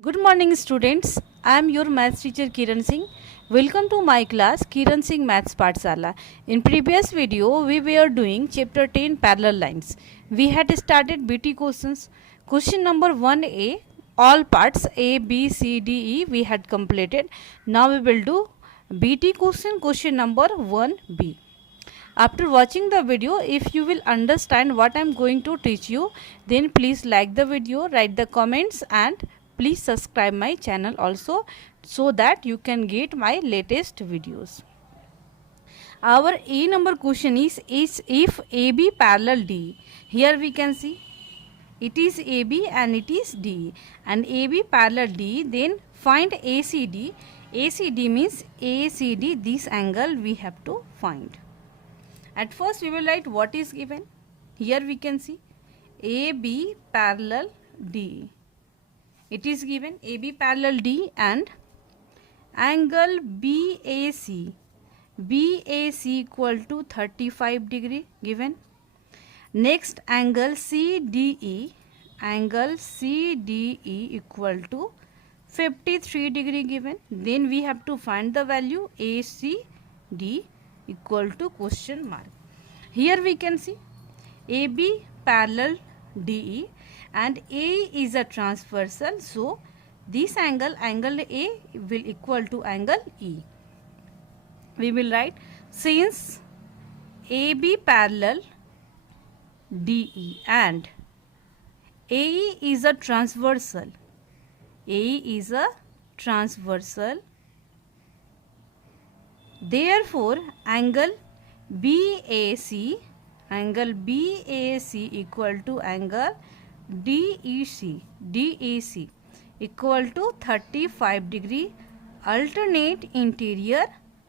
Good morning students. I am your maths teacher Kiran Singh. Welcome to my class Kiran Singh Maths Pathshala. In previous video we were doing chapter 10 parallel lines. We had started BT questions. Question number 1A, all parts A, B, C, D, E we had completed. Now we will do BT question number 1B. After watching the video, if you will understand what I am going to teach you, then please like the video, write the comments and please subscribe my channel also so that you can get my latest videos. Our A number question is if AB parallel D. Here we can see it is AB and it is D, and AB parallel D, then find ACD. ACD means ACD, this angle we have to find. At first we will write what is given. Here we can see AB parallel D. It is given AB parallel D and angle BAC. BAC equal to 35 degree given. Next angle CDE. Angle CDE equal to 53 degree given. Then we have to find the value ACD equal to question mark. Here we can see AB parallel DE and A is a transversal, so this angle A will equal to angle E. We will write since AB parallel DE and AE is a transversal, AE is a transversal, therefore angle BAC equal to angle DEC equal to 35 degree alternate interior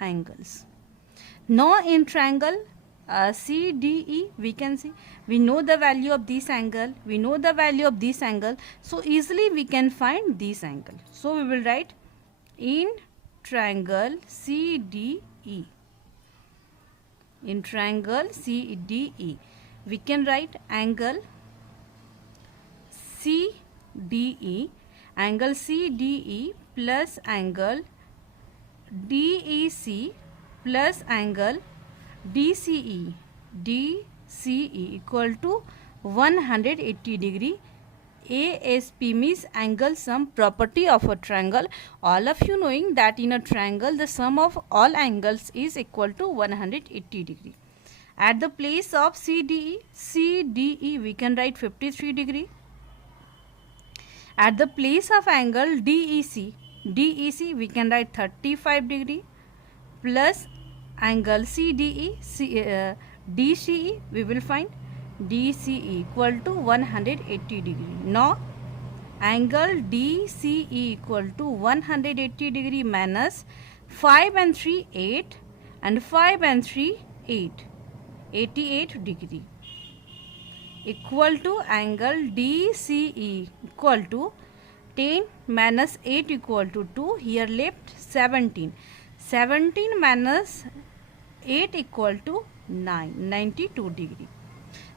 angles. Now in triangle CDE we can see, we know the value of this angle, we know the value of this angle, so easily we can find this angle. So we will write in triangle CDE. In triangle CDE we can write angle CDE, angle CDE plus angle DEC plus angle DCE equal to 180 degree. ASP means angle sum property of a triangle. All of you knowing that in a triangle the sum of all angles is equal to 180 degree. At the place of CDE we can write 53 degree. At the place of angle DEC we can write 35 degree plus angle DCE we will find DCE equal to 180 degree. Now angle DCE equal to 180 degree minus 5 and 3 8 and 5 and 3 8, 88 degree equal to angle DCE equal to 10 minus 8 equal to 2, here left 17. 17 minus 8 equal to 9, 92 degree.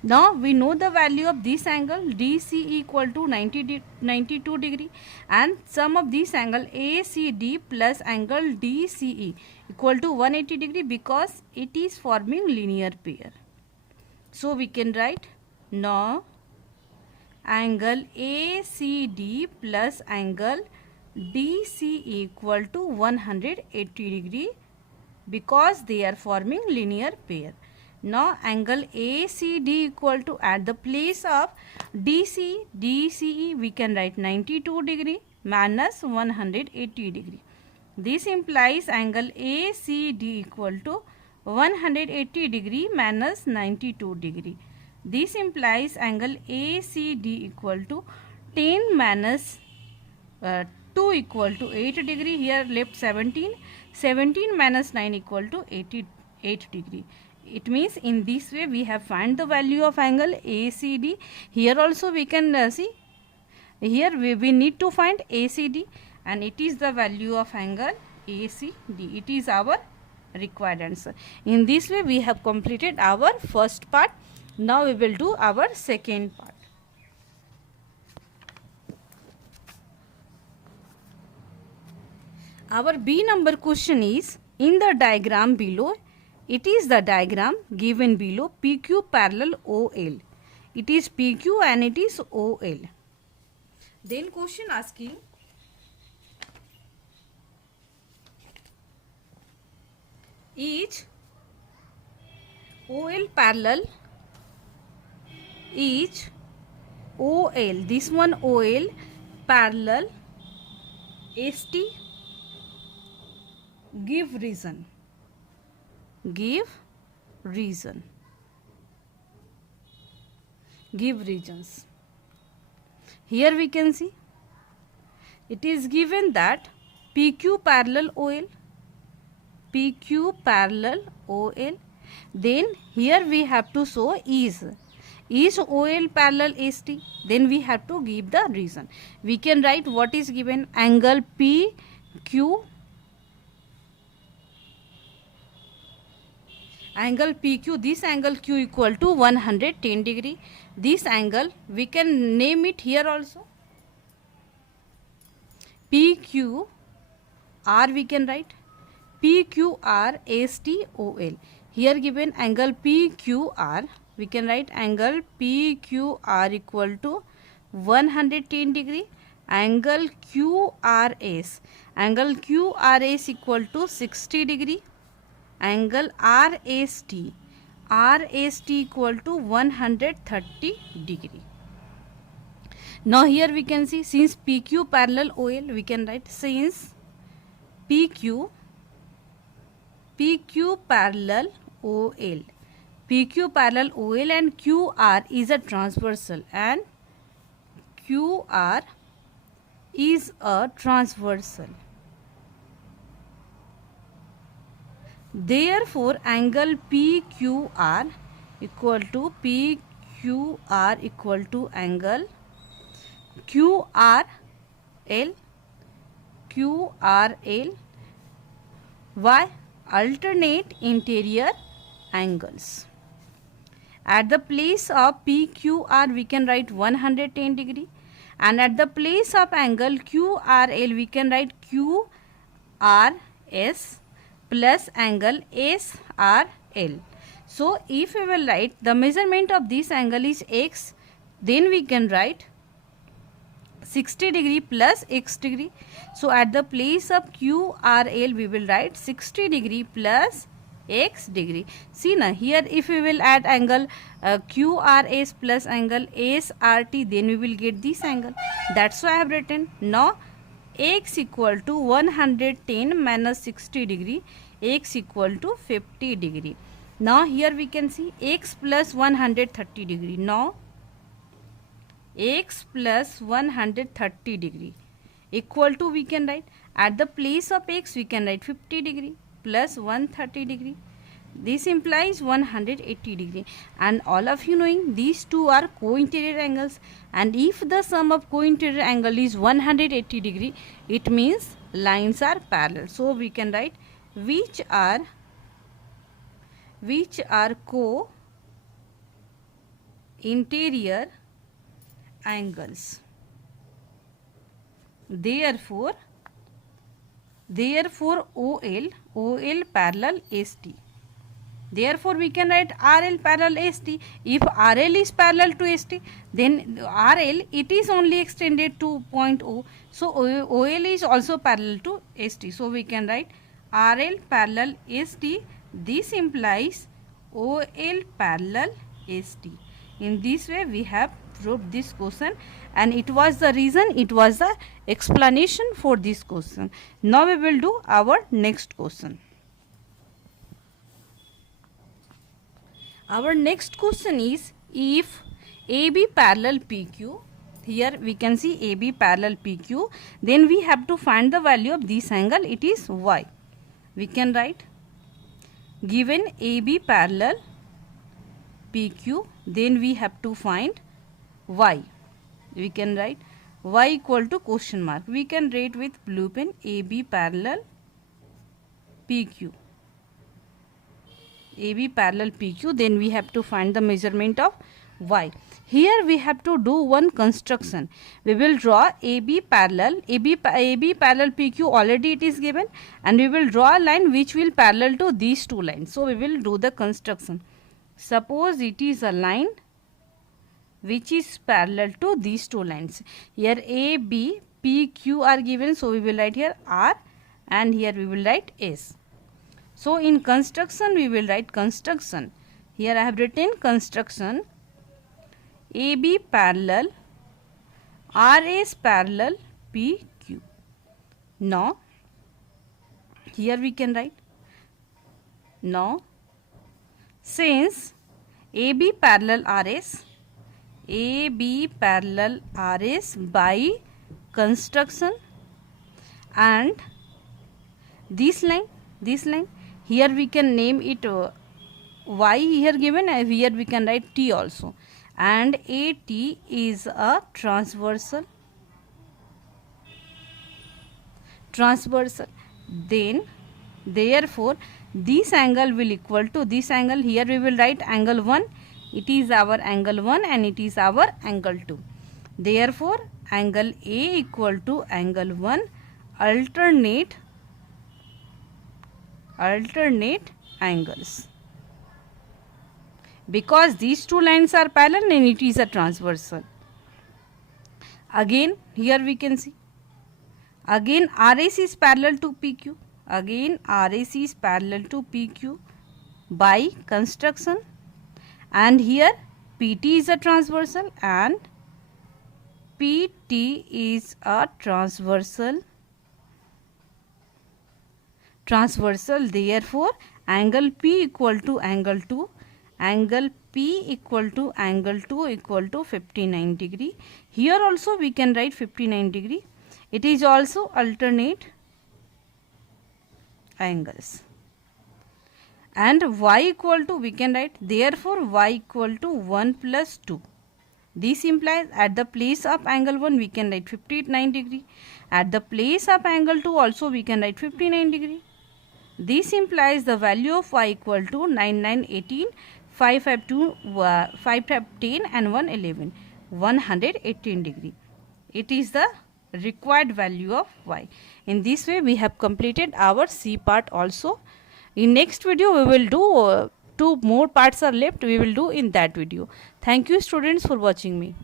Now we know the value of this angle DCE equal to 92 degree and sum of this angle ACD plus angle DCE equal to 180 degree because it is forming linear pair. So we can write now angle ACD plus angle DCE equal to 180 degree because they are forming linear pair. Now angle ACD equal to, at the place of DCE we can write 92 degree minus 180 degree. This implies angle ACD equal to 180 degree minus 92 degree. This implies angle ACD equal to 10 minus 2 equal to 8 degree. Here left 17. 17 minus 9 equal to 88 degree. It means in this way we have found the value of angle ACD. Here also we can see, here we need to find ACD and it is the value of angle ACD. It is our required answer. In this way we have completed our first part. Now we will do our second part. Our B number question is, in the diagram below, it is the diagram given below, PQ parallel OL. It is PQ and it is OL. Then question asking, each OL parallel, each OL, this one OL parallel ST, give reason. Give reason. Give reasons. Here we can see it is given that PQ parallel OL, PQ parallel OL. Then here we have to show is OL parallel ST. Then we have to give the reason. We can write what is given: angle PQ, angle PQ, this angle Q equal to 110 degree. This angle we can name it here also, PQ R we can write, PQR STOL. Here given angle PQR, we can write angle PQR equal to 110 degree. Angle QRS, angle QRS equal to 60 degree. Angle RST, RST equal to 130 degree. Now here we can see, since PQ parallel OL, we can write since PQ parallel OL, PQ parallel OL and QR is a transversal, and QR is a transversal. Therefore, angle PQR equal to angle QRL. Why? Alternate interior angles. At the place of PQR we can write 110 degree, and at the place of angle QRL we can write QRS plus angle SRL. So if we will write the measurement of this angle is X, then we can write 60 degree plus X degree. So at the place of QRL we will write 60 degree plus X degree. See now, here if we will add angle QRS plus angle SRT, then we will get this angle. That's why I have written. Now X equal to 110 minus 60 degree, X equal to 50 degree. Now here we can see X plus 130 degree. Now X plus 130 degree equal to, we can write at the place of X we can write 50 degree plus 130 degree. This implies 180 degree, and all of you knowing these two are co-interior angles, and if the sum of co-interior angle is 180 degree, it means lines are parallel. So we can write which are co-interior angles. Therefore OL parallel ST. Therefore we can write RL parallel ST. If RL is parallel to ST, then RL it is only extended to point O. So OL is also parallel to ST. So we can write RL parallel ST. This implies OL parallel ST. In this way we have proved this question, and it was the reason, it was the explanation for this question. Now we will do our next question. Our next question is, if AB parallel PQ, here we can see AB parallel PQ, then we have to find the value of this angle, it is Y. We can write, given AB parallel PQ, then we have to find Y. We can write Y equal to question mark. We can write with blue pen AB parallel PQ. AB parallel PQ, then we have to find the measurement of y. Here we have to do one construction. We will draw AB parallel, AB parallel PQ, already it is given, and we will draw a line which will parallel to these two lines. So we will do the construction. Suppose it is a line which is parallel to these two lines. Here A, B, P, Q are given, so we will write here R, and here we will write S. So in construction we will write construction. Here I have written construction. AB parallel, RS parallel PQ. Now here we can write, now since AB parallel RS, AB parallel RS by construction, and this line, here we can name it Y here given, and here we can write T also, and AT is a transversal, then therefore this angle will equal to this angle. Here we will write angle 1, it is our angle 1 and it is our angle 2. Therefore angle A equal to angle 1, alternate angles. Because these two lines are parallel and it is a transversal. Again here we can see, again RS is parallel to PQ, again RS is parallel to PQ by construction, and here PT is a transversal and PT is a transversal. Therefore angle P equal to angle 2, angle P equal to angle 2 equal to 59 degree. Here also we can write 59 degree. It is also alternate angles. And y equal to, we can write, therefore y equal to 1 plus 2. This implies at the place of angle 1 we can write 59 degree. At the place of angle 2 also we can write 59 degree. This implies the value of y equal to 9, 9, 18, 5, 5, 2, 5, 5, 10 and 1, 11. 118 degree. It is the required value of y. In this way we have completed our C part also. In next video we will do 2 more parts are left, we will do in that video. Thank you students for watching me.